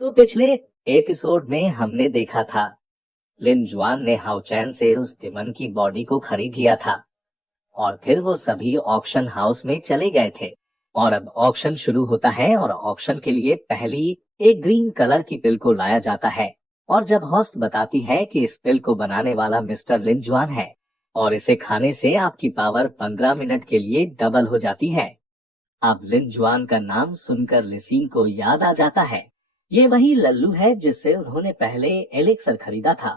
तो पिछले एपिसोड में हमने देखा था लिन जुआन ने हाउचैन से उस डिमन की बॉडी को खरीद लिया था और फिर वो सभी ऑक्शन हाउस में चले गए थे। और अब ऑक्शन शुरू होता है और ऑक्शन के लिए पहली एक ग्रीन कलर की पिल को लाया जाता है। और जब होस्ट बताती है कि इस पिल को बनाने वाला मिस्टर लिन जुआन है और इसे खाने से आपकी पावर 15 मिनट के लिए डबल हो जाती है। अब लिन जुआन का नाम सुनकर लिसीन को याद आ जाता है। ये वही लल्लू है जिससे उन्होंने पहले एलेक्सर खरीदा था।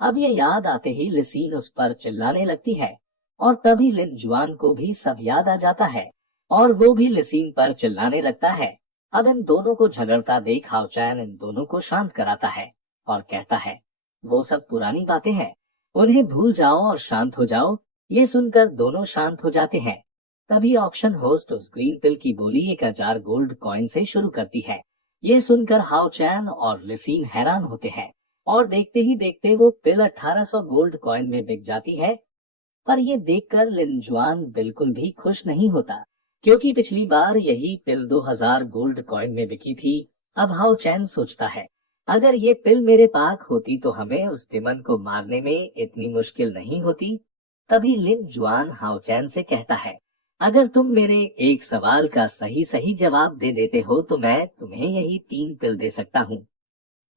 अब ये याद आते ही लिसीन उस पर चिल्लाने लगती है और तभी लिन जुआन को भी सब याद आ जाता है और वो भी लिसीन पर चिल्लाने लगता है। अब इन दोनों को झगड़ता देख हाउचैन इन दोनों को शांत कराता है और कहता है वो सब पुरानी बातें हैं, उन्हें भूल जाओ और शांत हो जाओ। ये सुनकर दोनों शांत हो जाते हैं। तभी ऑक्शन होस्ट उस ग्रीन पिल की बोली 1000 गोल्ड कॉइन से शुरू करती है। ये सुनकर हाउ चैन और लिसीन हैरान होते हैं और देखते ही देखते वो पिल 1800 गोल्ड कॉइन में बिक जाती है। पर ये देखकर लिन जुआन बिल्कुल भी खुश नहीं होता क्योंकि पिछली बार यही पिल 2000 गोल्ड कॉइन में बिकी थी। अब हाउ चैन सोचता है अगर ये पिल मेरे पास होती तो हमें उस डिमन को मारने में इतनी मुश्किल नहीं होती। तभी लिन जुआन हाउ चैन से कहता है अगर तुम मेरे एक सवाल का सही सही जवाब दे देते हो तो मैं तुम्हें यही 3 पिल दे सकता हूँ।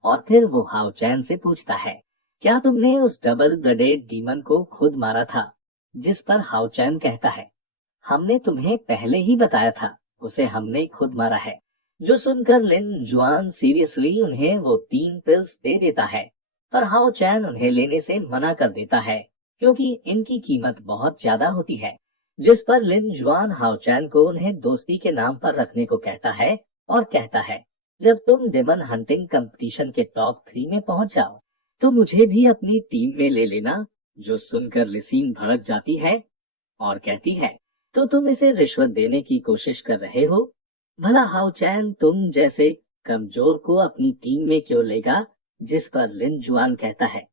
और फिर वो हाउ चैन से पूछता है क्या तुमने उस डबल ब्लडेड डीमन को खुद मारा था। जिस पर हाउ चैन कहता है हमने तुम्हें पहले ही बताया था, उसे हमने खुद मारा है। जो सुनकर लिन जुआन सीरियसली उन्हें वो 3 पिल्स दे देता है। पर हाउ चैन उन्हें लेने से मना कर देता है क्योंकि इनकी कीमत बहुत ज्यादा होती है। जिस पर लिन जुआन हाउचैन को उन्हें दोस्ती के नाम पर रखने को कहता है और कहता है जब तुम डेमन हंटिंग कंपटीशन के टॉप 3 में पहुंच जाओ तो मुझे भी अपनी टीम में ले लेना। जो सुनकर लिसीन भड़क जाती है और कहती है तो तुम इसे रिश्वत देने की कोशिश कर रहे हो। भला हाउचैन तुम जैसे कमजोर को अपनी टीम में क्यों लेगा। जिस पर लिन जुआन कहता है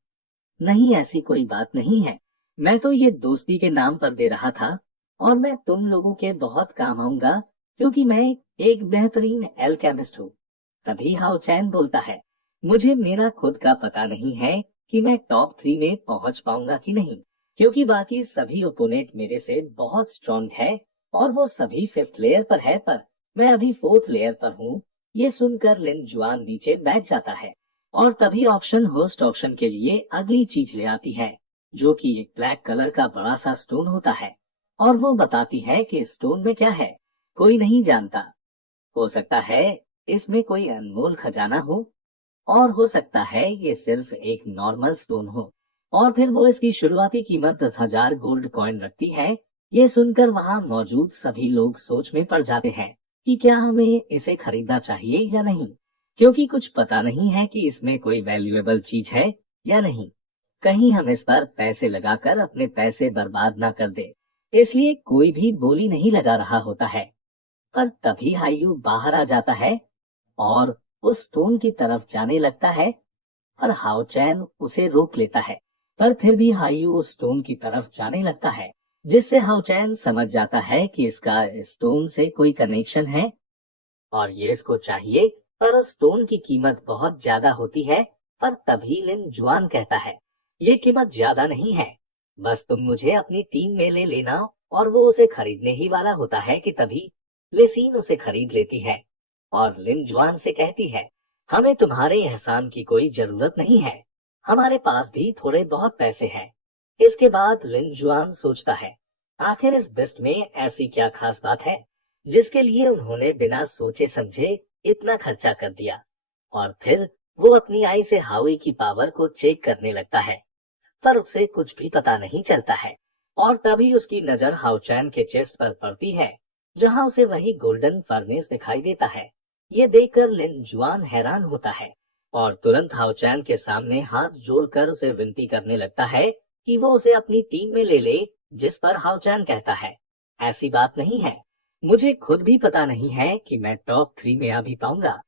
नहीं, ऐसी कोई बात नहीं है, मैं तो ये दोस्ती के नाम पर दे रहा था और मैं तुम लोगों के बहुत काम आऊंगा क्योंकि मैं एक बेहतरीन एल्केमिस्ट हूँ। तभी हाउ चैन बोलता है मुझे मेरा खुद का पता नहीं है कि मैं टॉप 3 में पहुंच पाऊंगा कि नहीं क्योंकि बाकी सभी ओपोनेंट मेरे से बहुत स्ट्रांग है और वो सभी 5th लेयर पर है, पर मैं अभी 4th लेयर पर हूँ। ये सुनकर लिन जुआन नीचे बैठ जाता है और तभी ऑक्शन होस्ट ऑक्शन के लिए अगली चीज ले आती है जो कि एक ब्लैक कलर का बड़ा सा स्टोन होता है। और वो बताती है कि स्टोन में क्या है कोई नहीं जानता। हो सकता है इसमें कोई अनमोल खजाना हो और हो सकता है ये सिर्फ एक नॉर्मल स्टोन हो। और फिर वो इसकी शुरुआती कीमत 10,000 गोल्ड कॉइन रखती है। ये सुनकर वहां मौजूद सभी लोग सोच में पड़ जाते हैं कि क्या हमें इसे खरीदना चाहिए या नहीं क्योंकि कुछ पता नहीं है कि इसमें कोई वैल्यूएबल चीज है या नहीं। कहीं हम इस पर पैसे लगाकर अपने पैसे बर्बाद ना कर दे, इसलिए कोई भी बोली नहीं लगा रहा होता है। पर तभी हाइयू बाहर आ जाता है और उस स्टोन की तरफ जाने लगता है, पर हाउचैन उसे रोक लेता है। पर फिर भी हाइयू उस स्टोन की तरफ जाने लगता है जिससे हाउचैन समझ जाता है कि इसका स्टोन से कोई कनेक्शन है और ये इसको चाहिए। पर उस स्टोन की कीमत बहुत ज्यादा होती है। पर तभी लिन जुआन कहता है ये कीमत ज्यादा नहीं है, बस तुम मुझे अपनी टीम में ले लेना। और वो उसे खरीदने ही वाला होता है कि तभी लेसीन उसे खरीद लेती है और लिन जुआन से कहती है हमें तुम्हारे एहसान की कोई जरूरत नहीं है, हमारे पास भी थोड़े बहुत पैसे हैं। इसके बाद लिन जुआन सोचता है आखिर इस बेस्ट में ऐसी क्या खास बात है जिसके लिए उन्होंने बिना सोचे समझे इतना खर्चा कर दिया। और फिर वो अपनी आई से हावी की पावर को चेक करने लगता है, पर उसे कुछ भी पता नहीं चलता है। और तभी उसकी नजर हाउचैन के चेस्ट पर पड़ती है जहां उसे वही गोल्डन फर्नेस दिखाई देता है। ये देखकर लिन जुआन हैरान होता है और तुरंत हाउचैन के सामने हाथ जोड़कर उसे विनती करने लगता है कि वो उसे अपनी टीम में ले ले। जिस पर हाउचैन कहता है ऐसी बात नहीं है, मुझे खुद भी पता नहीं है कि मैं टॉप 3 में आ भी पाऊंगा।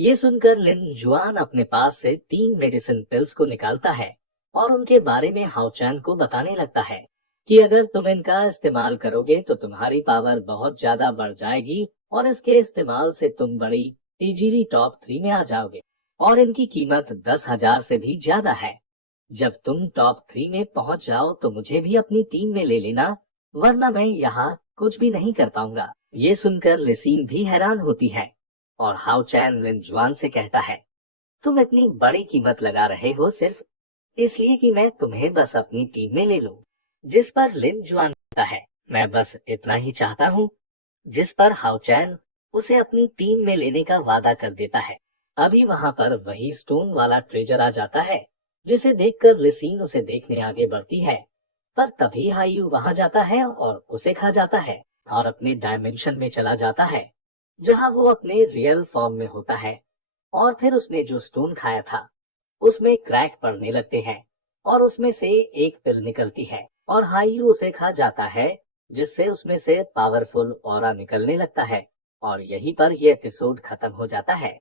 ये सुनकर लिन जुआन अपने पास से 3 मेडिसिन पिल्स को निकालता है और उनके बारे में हाउचैन को बताने लगता है कि अगर तुम इनका इस्तेमाल करोगे तो तुम्हारी पावर बहुत ज्यादा बढ़ जाएगी और इसके इस्तेमाल से तुम बड़ी इजीली टॉप 3 में आ जाओगे। और इनकी कीमत 10,000 से भी ज्यादा है। जब तुम टॉप 3 में पहुंच जाओ तो मुझे भी अपनी टीम में ले लेना, वरना मैं यहाँ कुछ भी नहीं कर पाऊंगा। ये सुनकर लिसीन भी हैरान होती है और हाउ चैन लिन जुआन से कहता है, तुम इतनी बड़ी कीमत लगा रहे हो सिर्फ इसलिए कि मैं तुम्हें बस अपनी टीम में ले लूं। जिस पर लिन जुआन कहता है, मैं बस इतना ही चाहता हूँ। जिस पर हाउ चैन उसे अपनी टीम में लेने का वादा कर देता है। अभी वहां पर वही स्टोन वाला ट्रेजर आ जाता है, जिसे देखकर लिसीन उसे देखने आगे बढ़ती है। पर तभी हायू वहां जाता है और उसे खा जाता है और अपने डायमेंशन में चला जाता है, जहां वो अपने रियल फॉर्म में होता है। और फिर उसने जो स्टोन खाया था उसमें क्रैक पड़ने लगते हैं और उसमें से एक पिल निकलती है और हायू उसे खा जाता है, जिससे उसमें से पावरफुल ऑरा निकलने लगता है। और यहीं पर यह एपिसोड खत्म हो जाता है।